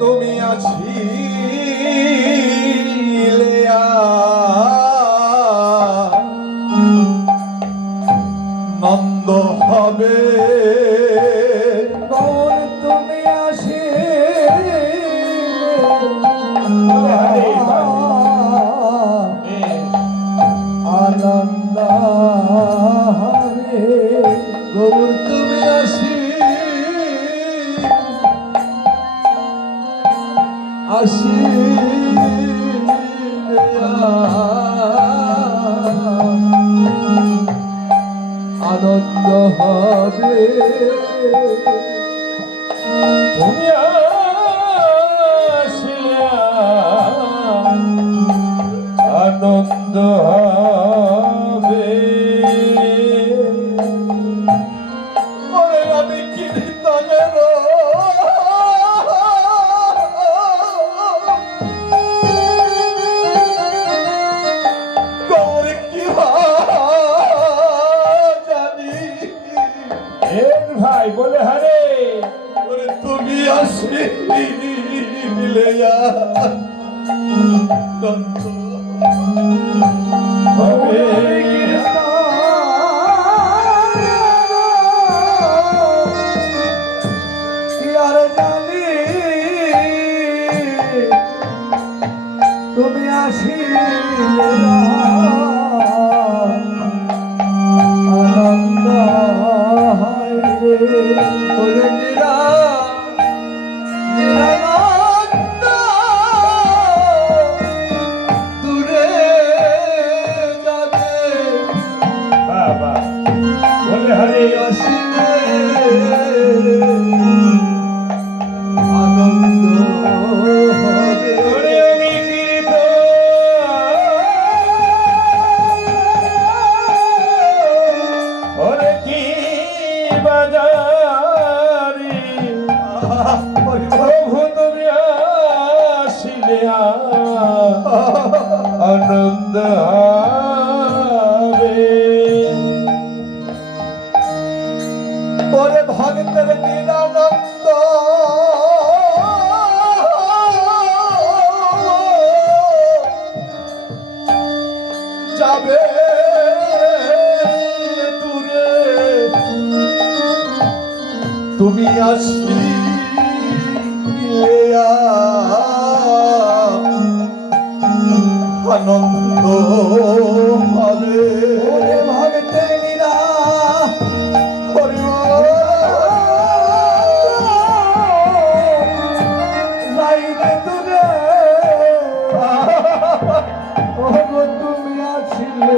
তুমি আছিলে নন্দ হবে তুমি আনন্দ হবে গৌর তুমি আসি আনন্দ হবে তুমি আসিলে আনন্দ হবে ওরে আমি কীর্তনের গৌর কি জানি ভাই বলে হারে ওরে তুমি আসিলে আনন্দ হবে তুমি আসিলে আনন্দ হয় রে ওরে নিরানন্দ দূরে যাবে বাবা বলে হরে আসিলে আনন্দ হবে ওরে আমি ওরে কি বাজারি প্রভু তুমি আসিলে আনন্দ হবে ওরে ভক্তের নিরানন্দ যাবে দূরে তুমি আসিলে আনন্দ হবে ভক্তের নিরা যাইবে দূরে ওগো তুমি আসিলে